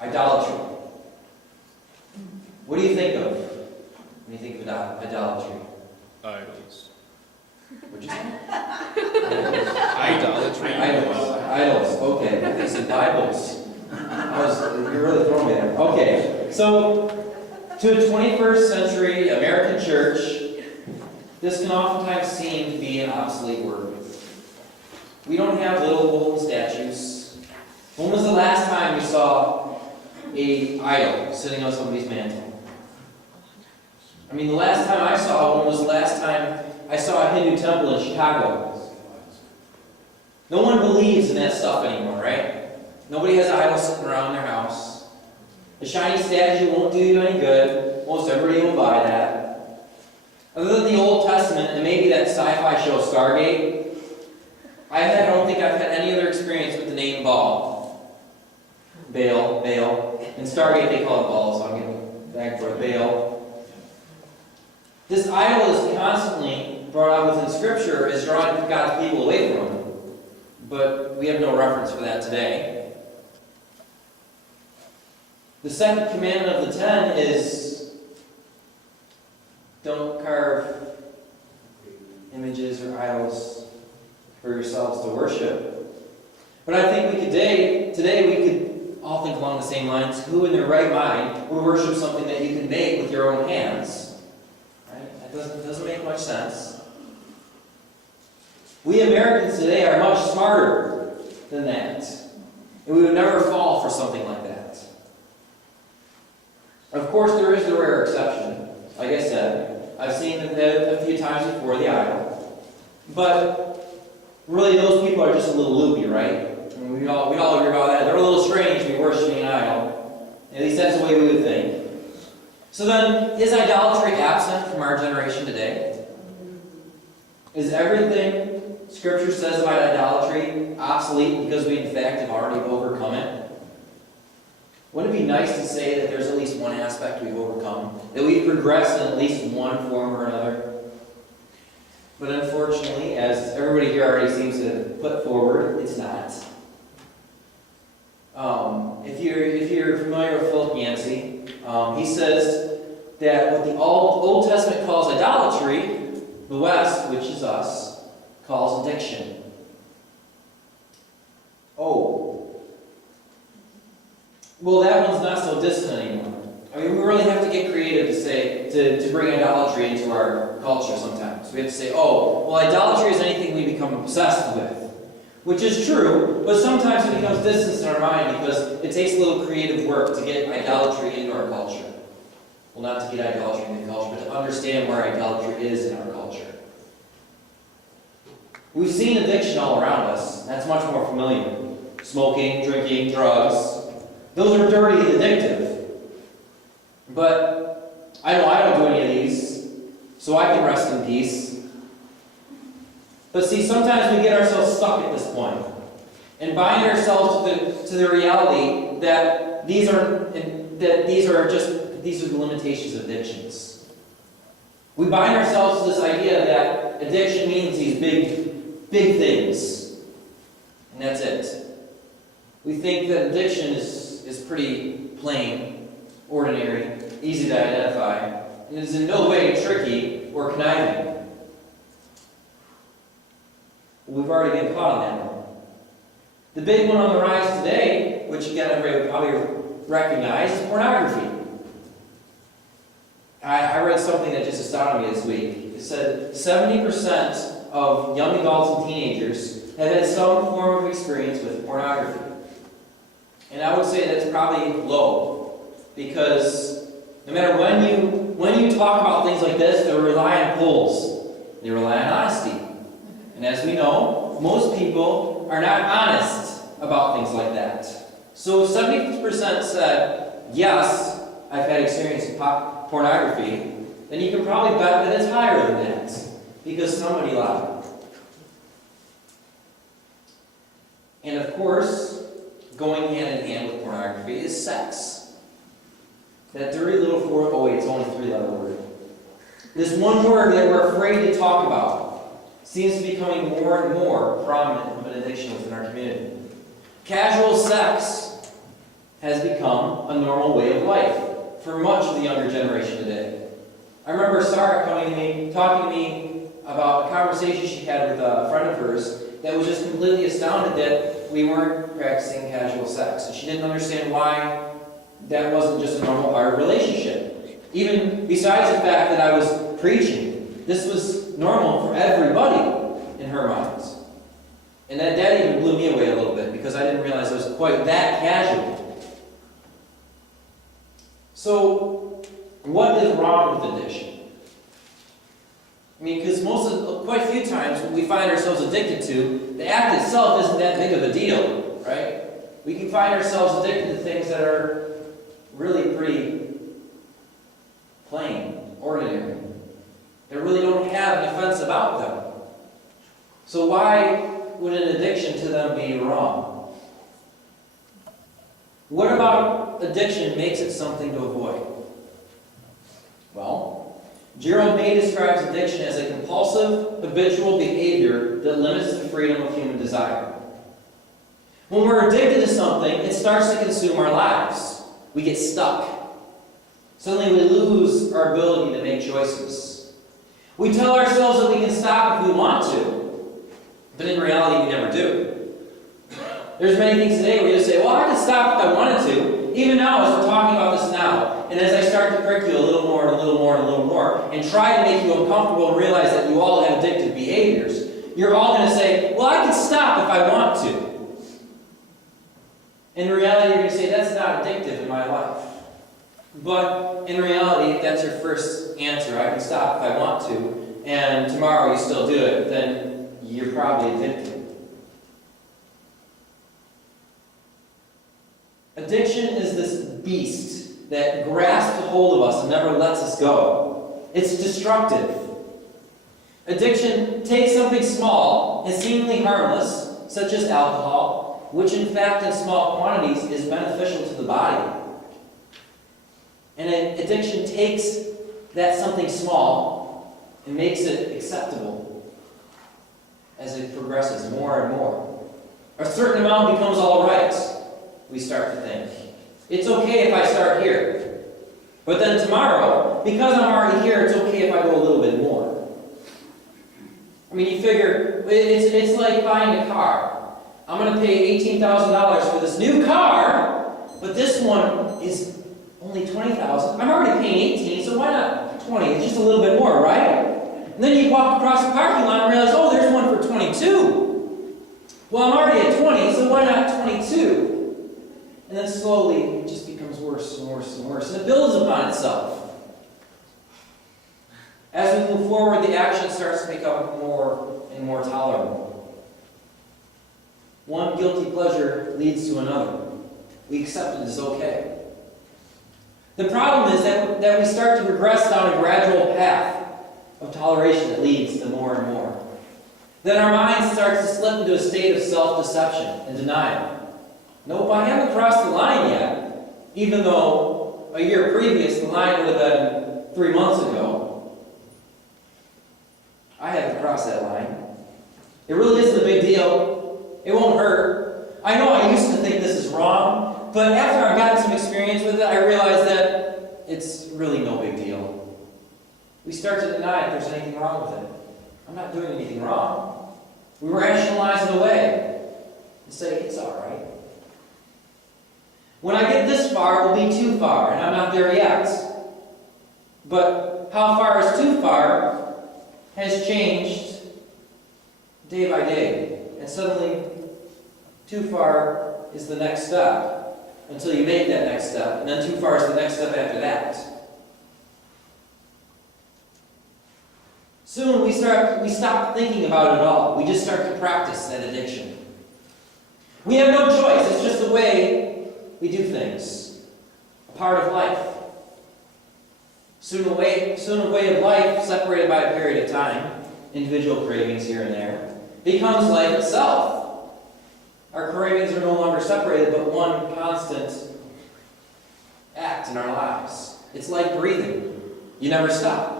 Idolatry. What do you think of when you think of idolatry? Idols. What'd you say? Idolatry. Idols. Okay. I think you said Bibles. You're really throwing me there. Okay. So, to a 21st century American church, this can oftentimes seem to be an obsolete word. We don't have little golden statues. When was the last time you saw an idol sitting on somebody's mantle? I mean, the last time I saw one was the last time I saw a Hindu temple in Chicago. No one believes in that stuff anymore, right? Nobody has idols sitting around their house. A shiny statue won't do you any good. Most everybody will buy that. Other than the Old Testament and maybe that sci-fi show Stargate, I don't think I've had any other experience with the name Baal. Baal. In Stargate they call it Baal, so I'm getting back for it. Baal. This idol is constantly brought up within Scripture as drawing God's people away from Him. But we have no reference for that today. The second commandment of the 10 is don't carve images or idols for yourselves to worship. But I think today we could all think along the same lines. Who in their right mind would worship something that you can make with your own hands? Right? That doesn't make much sense. We Americans today are much smarter than that. And we would never fall for something like that. Of course, there is the rare exception. Like I said, I've seen them a few times before, the idol. But really, those people are just a little loopy, right? I mean, we all agree about that. They're a little strange to be worshiping an idol. At least that's the way we would think. So then, is idolatry absent from our generation today? Is everything Scripture says about idolatry obsolete because we in fact have already overcome it? Wouldn't it be nice to say that there's at least one aspect we've overcome? That we've progressed in at least one form or another? But unfortunately, as everybody here already seems to put forward, it's not. If you're familiar with Philip Yancey, he says that what the Old Testament calls idolatry, the West, which is us, calls addiction. Oh. Well, that one's not so distant anymore. I mean, we really have to get creative to bring idolatry into our culture sometimes. We have to say, oh, well, idolatry is anything we become obsessed with. Which is true, but sometimes it becomes distant in our mind because it takes a little creative work to get idolatry into our culture. Well, not to get idolatry into the culture, but to understand where idolatry is in our culture. We've seen addiction all around us. That's much more familiar. Smoking, drinking, drugs. Those are dirty and addictive. But I know I don't do any of these, so I can rest in peace. But see, sometimes we get ourselves stuck at this point and bind ourselves to the reality that these are the limitations of addictions. We bind ourselves to this idea that addiction means these big things, and that's it. We think that addiction is pretty plain, ordinary, easy to identify, and is in no way tricky or conniving. We've already been caught on that one. The big one on the rise today, which again everybody would probably recognize, is pornography. I read something that just astounded me this week. It said 70% of young adults and teenagers have had some form of experience with pornography. And I would say that's probably low, because no matter when you talk about things like this, they rely on polls. They rely on honesty. And as we know, most people are not honest about things like that. So if 70% said, yes, I've had experience with pornography, then you can probably bet that it's higher than that, because somebody lied. And of course, going hand in hand with pornography is sex. That dirty little it's only a three-letter word. This one word that we're afraid to talk about seems to be becoming more and more prominent of an addiction within our community. Casual sex has become a normal way of life for much of the younger generation today. I remember Sarah coming to me, talking to me about a conversation she had with a friend of hers that was just completely astounded that we weren't practicing casual sex. And she didn't understand why that wasn't just a normal part of a relationship. Even besides the fact that I was preaching, this was normal for everybody in her minds. And that even blew me away a little bit because I didn't realize it was quite that casual. So, what is wrong with addiction? I mean, because quite a few times when we find ourselves addicted to, the act itself isn't that big of a deal, right? We can find ourselves addicted to things that are really pretty plain, ordinary. They really don't have an offense about them. So why would an addiction to them be wrong? What about addiction makes it something to avoid? Well, Gerald May describes addiction as a compulsive, habitual behavior that limits the freedom of human desire. When we're addicted to something, it starts to consume our lives. We get stuck. Suddenly we lose our ability to make choices. We tell ourselves that we can stop if we want to, but in reality we never do. There's many things today where you say, well, I could stop if I wanted to. Even now, as we're talking about this now, and as I start to prick you a little more and a little more and a little more, and try to make you uncomfortable and realize that you all have addictive behaviors, you're all going to say, well, I could stop if I want to. In reality, you're going to say, that's not addictive in my life. But in reality, if that's your first answer, I can stop if I want to, and tomorrow you still do it, then you're probably addicted. Addiction is this beast that grasps a hold of us and never lets us go. It's destructive. Addiction takes something small and seemingly harmless, such as alcohol, which in fact in small quantities is beneficial to the body. And addiction takes that something small and makes it acceptable as it progresses more and more. A certain amount becomes all right. We start to think, it's okay if I start here. But then tomorrow, because I'm already here, it's okay if I go a little bit more. I mean, you figure, it's like buying a car. I'm going to pay $18,000 for this new car, but this one is only $20,000. I'm already paying $18,000, so why not $20,000? It's just a little bit more, right? And then you walk across the parking lot and realize, oh, there's one for $22,000. Well, I'm already at $20,000, so why not $22,000? And then slowly, it just becomes worse and worse and worse. And it builds upon itself. As we move forward, the action starts to become more and more tolerable. One guilty pleasure leads to another. We accept it as okay. The problem is that we start to progress down a gradual path of toleration that leads to more and more. Then our mind starts to slip into a state of self-deception and denial. Nope, I haven't crossed the line yet, even though a year previous the line would have been 3 months ago. I haven't crossed that line. It really isn't a big deal. It won't hurt. I know I used to think this is wrong, but after I've gotten some experience with it, I realized that it's really no big deal. We start to deny if there's anything wrong with it. I'm not doing anything wrong. We rationalize it away and say, it's all right. When I get this far, it will be too far, and I'm not there yet. But how far is too far has changed day by day. And suddenly, too far is the next step until you make that next step. And then too far is the next step after that. Soon we stop thinking about it at all. We just start to practice that addiction. We have no choice. It's just the way we do things. A part of life. Soon a way of life, separated by a period of time, individual cravings here and there, becomes life itself. Our cravings are no longer separated, but one constant act in our lives. It's like breathing. You never stop.